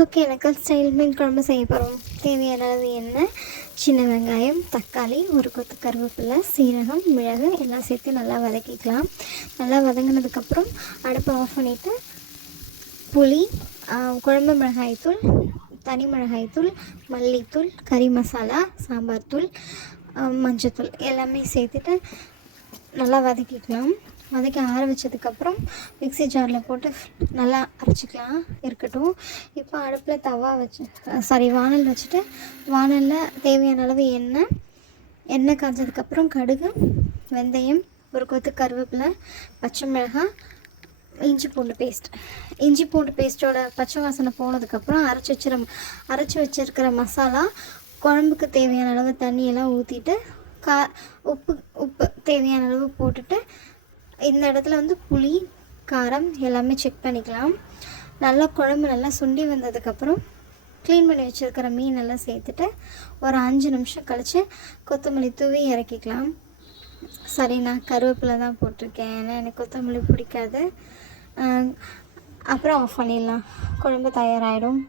Okay, local style மீன் குழம்பு செய்ய போகிறோம். தேவையான அளவு எண்ணெய், சின்ன வெங்காயம், தக்காளி, ஒரு கொத்து கருவேப்பிலை, சீரகம், மிளகு எல்லாம் சேர்த்து நல்லா வதக்கிக்கலாம். நல்லா வதங்கினதுக்கப்புறம் அடுப்பை ஆஃப் பண்ணிவிட்டு புளி, குழம்பு மிளகாய்த்தூள், தனி மிளகாய்த்தூள், மல்லித்தூள், கறி மசாலா, சாம்பார் தூள், மஞ்சத்தூள் எல்லாமே சேர்த்துட்டு நல்லா வதக்கிக்கலாம். வதக்கி ஆற வச்சதுக்கப்புறம் மிக்ஸி ஜாரில் போட்டு நல்லா அரைச்சிக்கலாம். இருக்கட்டும். இப்போ அடுப்பில் வானல் வச்சுட்டு வானலில் தேவையான அளவு எண்ணெய் காய்ஞ்சதுக்கப்புறம் கடுகு, வெந்தயம், ஒரு கொத்து கருவேப்பிலை, பச்சை மிளகாய், இஞ்சி பூண்டு பேஸ்ட்டோட பச்சை வாசனை போனதுக்கப்புறம் அரைச்சி வச்சிருக்கிற மசாலா, குழம்புக்கு தேவையான அளவு தண்ணியெல்லாம் ஊற்றிட்டு உப்பு தேவையான அளவு போட்டுட்டு இந்த இடத்துல புளி, காரம் எல்லாமே செக் பண்ணிக்கலாம். நல்லா குழம்பு நல்லா சுண்டி வந்ததுக்கப்புறம் க்ளீன் பண்ணி வச்சுருக்கிற மீன் எல்லாம் சேர்த்துட்டு ஒரு 5 நிமிஷம் கழித்து கொத்தமல்லி தூவி இறக்கிக்கலாம். சரி, நான் கருவேப்பிலை தான் போட்டிருக்கேன், ஏன்னா எனக்கு கொத்தமல்லி பிடிக்காது. அப்புறம் ஆஃப் பண்ணிடலாம். குழம்பு தயாராகிடும்.